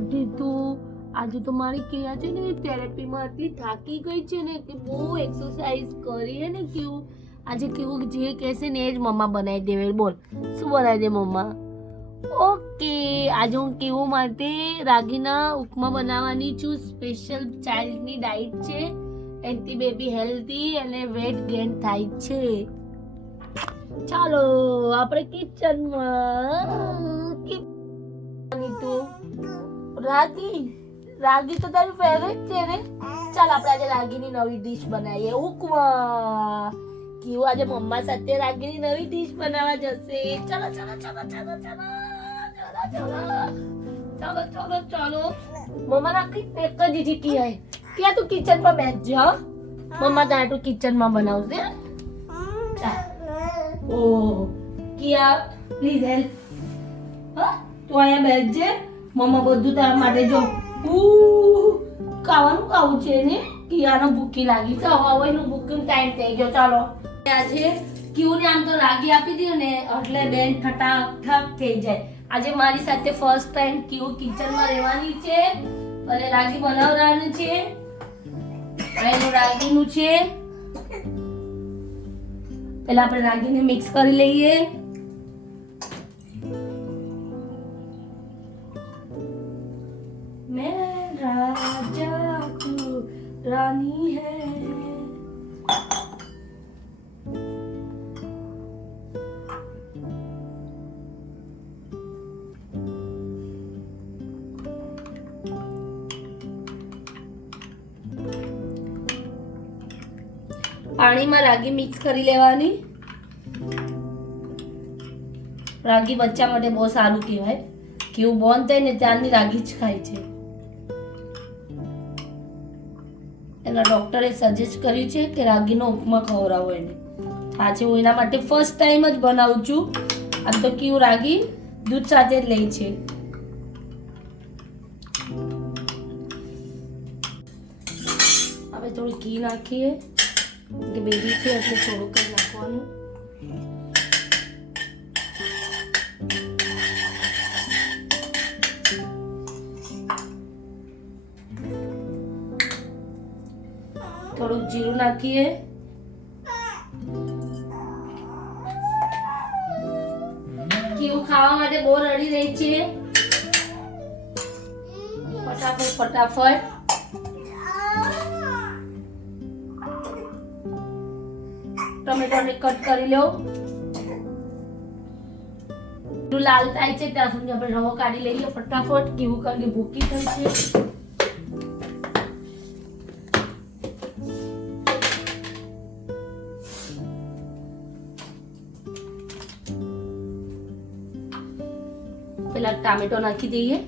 ઉઠી તું? આજે તો મારી કિયા છે ને થેરેપીમાં એટલી થાકી ગઈ છે ને કે બહુ એક્સરસાઇઝ કરી ને કેવું આજે કેવું જે કહેશે ને એ જ મમ્મા બનાવી દેવે. બોલ શું બનાવી દે મમ્મા? ઓકે, આજે હું કેવું માટે રાગીના ઉપમા બનાવવાની છું. સ્પેશિયલ ચાઇલ્ડની ડાયટ છે, એન્ટી બેબી હેલ્ધી અને વેટ ગેઇન થાય છે. ચાલો આપણે કિચનમાં. રાગી તો તારી ફેવરેટ છે ને. ચાલ આપણે આજે રાગીની નવી ડીશ બનાવીએ, ઉપમા. કેવું આજે મમ્મા સાથે રાગીની નવી ડીશ બનાવવા જશે. ચાલો ચાલો ચાલો ચાલો ચાલો ચાલો ચાલો ચાલો. મમ્મા નાખી પેક કરી દીધી કિયા. કિયા તું કિચનમાં બેસજે. હા મમ્મા તારે તું કિચનમાં બનાવશે. ઓહ કિયા પ્લીઝ હેલ્પ. હા તું અહીંયા બેસજે. મમ્મા બધું તારા માટે જો ખાવાનું છે ને. કિયાનો ભૂખી લાગી છે. હવે ભૂખીનો ટાઈમ થઈ ગયો. ચાલો આજે ક્યુને આમ તો રાગી આપી દીધું ને એટલે બેન ઠઠાઠક થઈ જાય. આજે મારી સાથે ફર્સ્ટ ટાઈમ ક્યુ કિચનમાં રહેવાની છે અને રાગી બનાવવાનું છે. એનું રાગીનું છે. પહેલા આપણે રાગીને મિક્સ કરી લઈએ. मैं राजा तू रानी है. પાણીમાં રાગી મિક્સ કરી લેવાની. રાગી બચ્ચા માટે બહુ સારું કહેવાય. કેવું બોન થાય ને ત્યારની રાગી જ ખાય છે. એના ડોક્ટરે સજેસ્ટ કર્યું છે કે રાગીનો ઉપમા ખવડાવો એને. આજે હું એના માટે ફર્સ્ટ ટાઈમ જ બનાવું છું. આમ તો કેવું રાગી દૂધ સાથે જ લે છે. હવે થોડી ઘી નાખીએ કે બેબી છે એટલે થોડુંક જ નાખવાનું. થોડુંક જીરું નાખીએ. કેવું ખાવા માટે બહુ રડી રહી છે. ફટાફટ ફટાફટ. ટમેટોને કટ કરી લો. લાલ થાય છે ત્યાં સુધી આપણે રવો કાઢી લઈએ ફટાફટ. કેવું કારણ કે ભૂકી થઈ છે. પેલા ટામેટો નાખી દઈએ.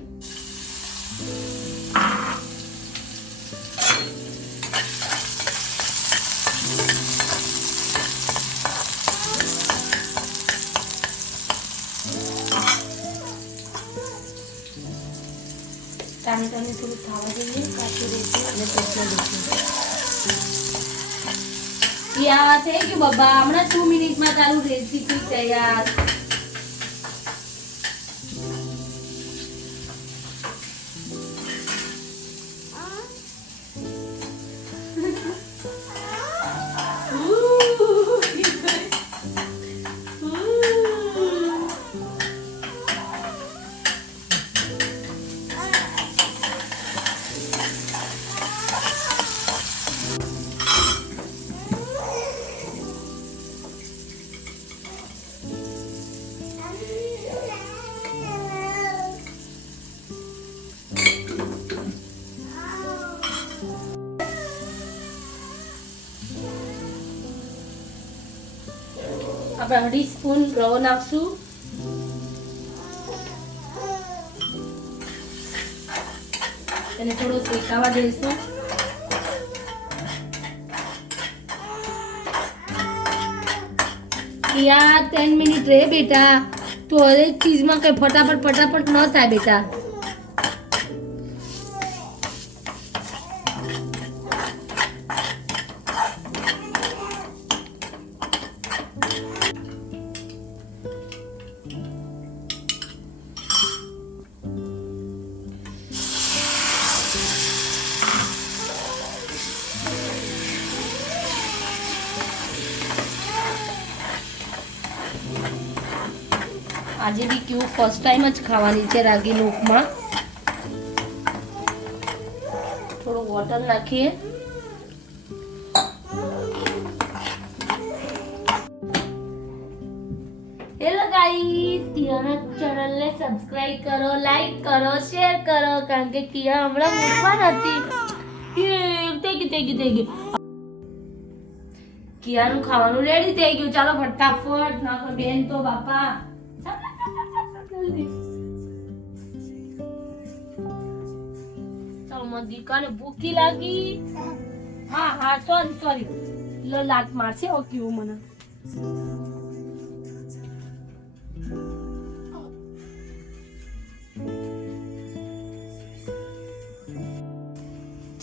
ટામેટાને થોડું ખાવા દઈએ. કાચું રહેશે અને પેટમાં દઈશું. યા થઈ ગયું બાબા. હમણાં 2 મિનિટમાં તારું રેસીપી તૈયાર. આપણે 2.5 સ્પૂન રવો નાખશું. એને થોડો શેકાવા દઈશું. યા 10 મિનિટ રહે બેટા. તો હરેક ચીજમાં કઈ ફટાફટ ફટાફટ ન થાય બેટા. આજે બી કેવું ફર્સ્ટ ટાઈમ જ ખાવાની છે રાગીનો ઉપમા. થોડું વોટર નાખીએ. હેલો ગાઈસ, કિયાના ચેનલને સબસ્ક્રાઇબ કરો, લાઈક કરો, શેર કરો, કારણ કે કિયા હમણાં મૂકવા નથી. થઈ ગઈ. કિયાનું ખાવાનું રેડી થઈ ગયું. ચાલો ફટાફટ નાખો બેન તો બાપા. ચાલો મારી દીકાને ભૂખી લાગી. હા સોરી લાત મારશે. ઓ કેવું મને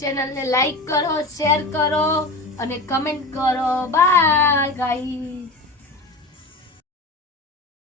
ચેનલને લાઈક કરો, શેર કરો અને કમેન્ટ કરો. Bye guys.